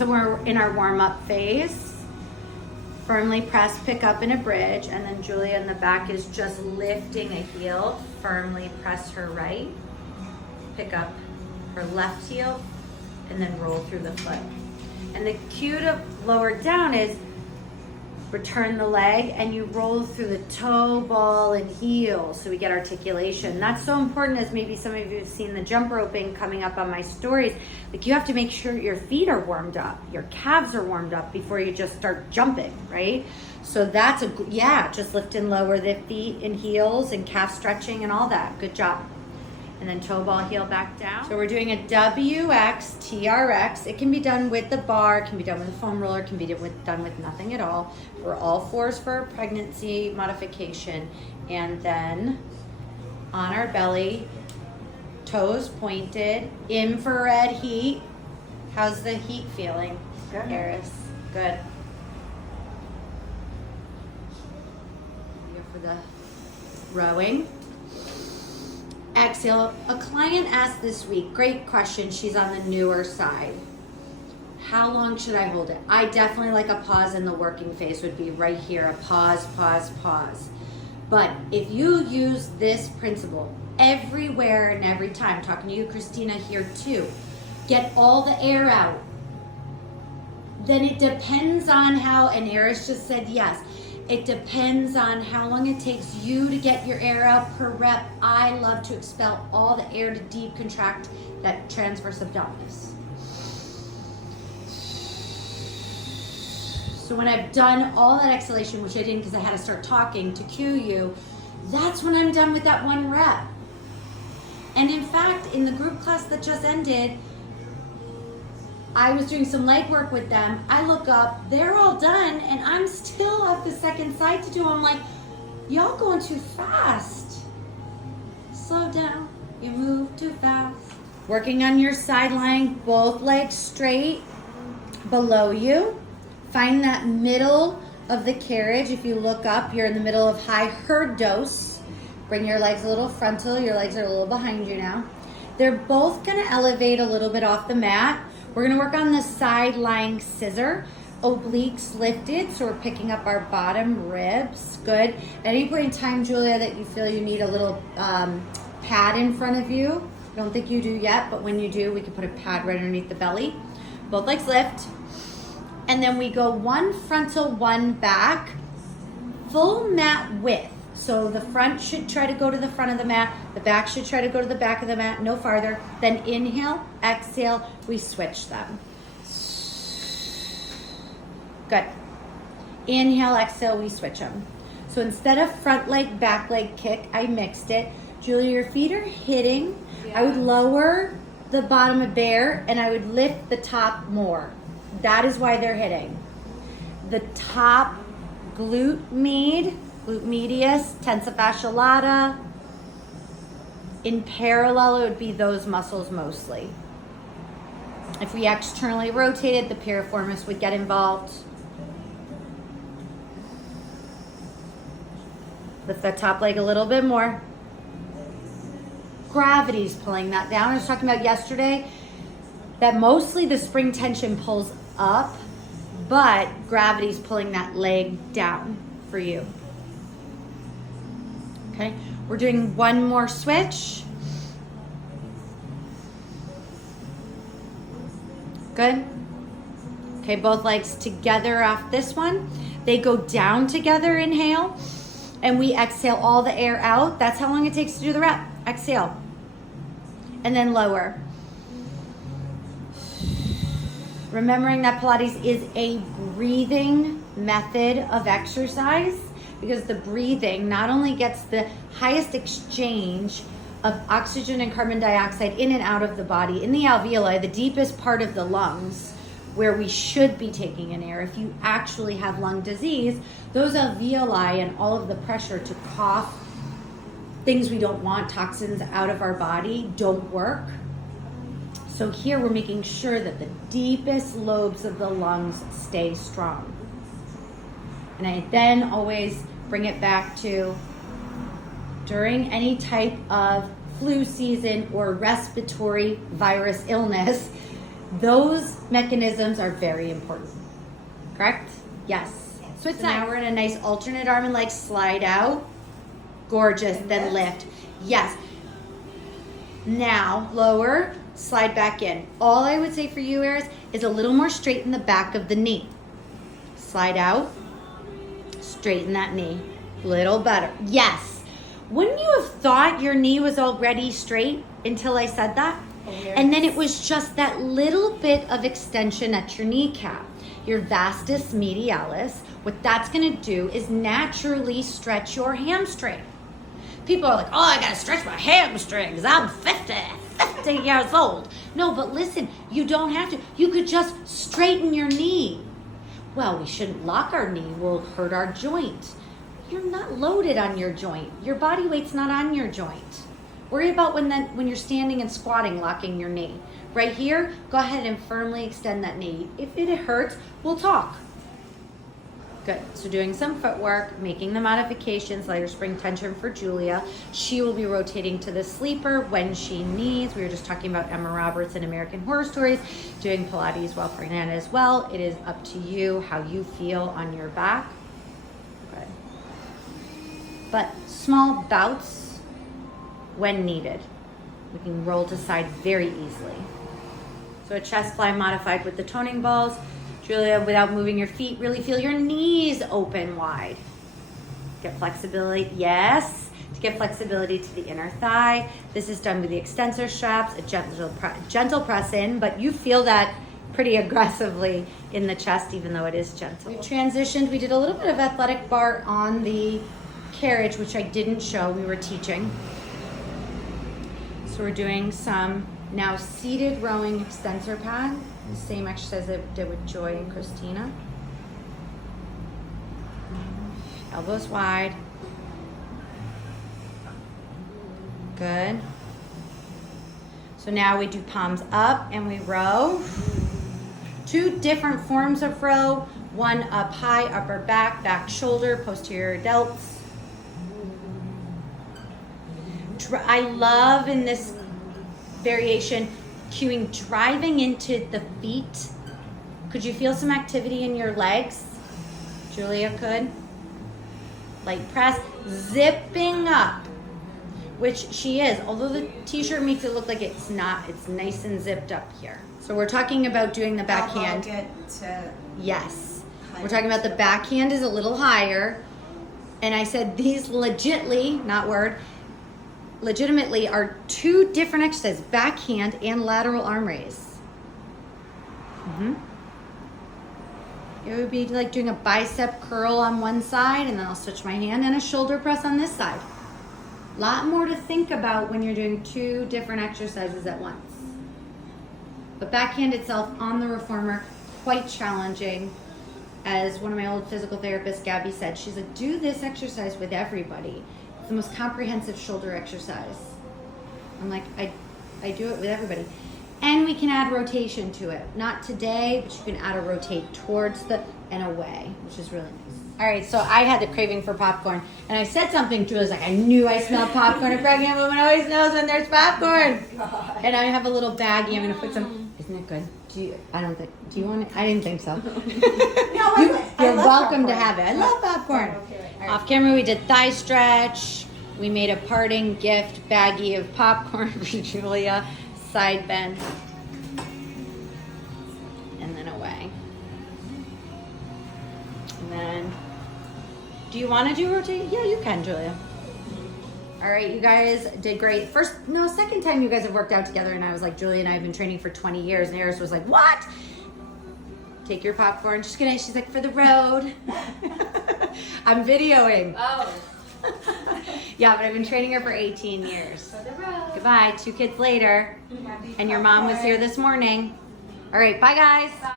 So we're in our warm-up phase. Firmly press, pick up in a bridge, and then Julia in the back is just lifting a heel. Firmly press her right, pick up her left heel, and then roll through the foot. And the cue to lower down is return the leg and you roll through the toe, ball, and heel so we get articulation. That's so important, as maybe some of you have seen the jump roping coming up on my stories. Like, you have to make sure your feet are warmed up, your calves are warmed up before you just start jumping, right? So that's just lift and lower the feet and heels and calf stretching and all that. Good job. And then toe ball, heel back down. So we're doing a WX, TRX. It can be done with the bar, it can be done with a foam roller, it can be done with nothing at all. We're all fours for pregnancy modification. And then on our belly, toes pointed, infrared heat. How's the heat feeling, Eris? Good. Here for the rowing. Exhale. A client asked this week, great question, she's on the newer side. How long should I hold it? I definitely like a pause in the working phase would be right here, a pause, pause, pause. But if you use this principle everywhere and every time, I'm talking to you, Christina, here too, get all the air out. Then it depends on how, and Eris just said yes, it depends on how long it takes you to get your air out per rep. I love to expel all the air to deep contract that transverse abdominis. So when I've done all that exhalation, which I didn't because I had to start talking to cue you, that's when I'm done with that one rep. And in fact, in the group class that just ended, I was doing some leg work with them. I look up, they're all done, and I'm still at the second side to do. I'm like, y'all going too fast. Slow down, you move too fast. Working on your side lying, both legs straight below you. Find that middle of the carriage. If you look up, you're in the middle of high herd dose. Bring your legs a little frontal, your legs are a little behind you now. They're both gonna elevate a little bit off the mat. We're gonna work on the side lying scissor, obliques lifted, so we're picking up our bottom ribs. Good. At any point in time, Julia, that you feel you need a little pad in front of you, I don't think you do yet, but when you do, we can put a pad right underneath the belly. Both legs lift. And then we go one frontal, one back, full mat width. So the front should try to go to the front of the mat. The back should try to go to the back of the mat, no farther. Then inhale, exhale, we switch them. Good. Inhale, exhale, we switch them. So instead of front leg, back leg kick, I mixed it. Julia, your feet are hitting. Yeah. I would lower the bottom of bear and I would lift the top more. That is why they're hitting. The top glute medius, tensa fascia lata. In parallel, it would be those muscles mostly. If we externally rotated, the piriformis would get involved. Lift that top leg a little bit more. Gravity's pulling that down. I was talking about yesterday that mostly the spring tension pulls up, but gravity's pulling that leg down for you. Okay, we're doing one more switch. Good. Okay, both legs together off this one. They go down together, inhale, and we exhale all the air out. That's how long it takes to do the rep. Exhale. And then lower. Remembering that Pilates is a breathing method of exercise, because the breathing not only gets the highest exchange of oxygen and carbon dioxide in and out of the body, in the alveoli, the deepest part of the lungs, where we should be taking in air. If you actually have lung disease, those alveoli and all of the pressure to cough things we don't want, toxins out of our body, don't work. So here we're making sure that the deepest lobes of the lungs stay strong. And I then always bring it back to, during any type of flu season or respiratory virus illness, Those mechanisms are very important. Correct? Yes. So now we're in a nice alternate arm and leg slide out. Gorgeous. Then lift. Yes. Now lower, slide back in. All I would say for you, Eris, is a little more straight in the back of the knee. Slide out, straighten that knee. Little better. Yes. Wouldn't you have thought your knee was already straight until I said that? Oh, yes. And then it was just that little bit of extension at your kneecap, your vastus medialis. What that's going to do is naturally stretch your hamstring. People are like, oh, I got to stretch my hamstrings. I'm 50 years old. No, but listen, you don't have to. You could just straighten your knee. Well, we shouldn't lock our knee. We'll hurt our joint. You're not loaded on your joint. Your body weight's not on your joint. Worry about when you're standing and squatting, locking your knee. Right here, go ahead and firmly extend that knee. If it hurts, we'll talk. Good. So doing some footwork, making the modifications, lighter spring tension for Julia. She will be rotating to the sleeper when she needs. We were just talking about Emma Roberts and American Horror Stories, doing Pilates while pregnant as well. It is up to you how you feel on your back. Good. But small bouts when needed. We can roll to side very easily. So a chest fly modified with the toning balls. Julia, without moving your feet, really feel your knees open wide. Get flexibility, yes. To get flexibility to the inner thigh. This is done with the extensor straps, a gentle press in, but you feel that pretty aggressively in the chest, even though it is gentle. We transitioned, we did a little bit of athletic bar on the carriage, which I didn't show, we were teaching. So we're doing some now seated rowing extensor pad. The same exercise that we did with Joy and Christina. Elbows wide. Good. So now we do palms up and we row. Two different forms of row. One up high, upper back, back shoulder, posterior delts. I love in this variation cueing driving into the feet. Could you feel some activity in your legs? Julia could. Light press, zipping up, which she is, although the t-shirt makes it look like it's not. It's nice and zipped up here. So we're talking about doing the backhand. Yes. We're talking about the backhand is a little higher. And I said these legitimately, not word, legitimately are two different exercises, backhand and lateral arm raise. It would be like doing a bicep curl on one side, and then I'll switch my hand, and a shoulder press on this side. A lot more to think about when you're doing two different exercises at once. But backhand itself on the reformer, quite challenging. As one of my old physical therapists, Gabby, said, she said, do this exercise with everybody. The most comprehensive shoulder exercise. I'm like, I do it with everybody. And we can add rotation to it. Not today, but you can add a rotate towards the and away, which is really nice. All right, so I had the craving for popcorn, and I said something. Julia's like, I knew I smelled popcorn. A pregnant woman always knows when there's popcorn. Oh, and I have a little baggie. I'm gonna put some. Isn't it good? Do you want it? I didn't think so. No, you're welcome to have it. I love popcorn. Okay, right. Off camera, we did thigh stretch. We made a parting gift baggie of popcorn for Julia. Side bend. And then away. And then, do you want to do rotate? Yeah, you can, Julia. All right, you guys did great. Second time you guys have worked out together, and I was like, Julia and I have been training for 20 years, and Eris was like, what? Take your popcorn. Just kidding. She's like, for the road. I'm videoing. Oh. Yeah, but I've been training her for 18 years. For the road. Goodbye. 2 kids later. And your mom was here this morning. All right, bye guys. Bye.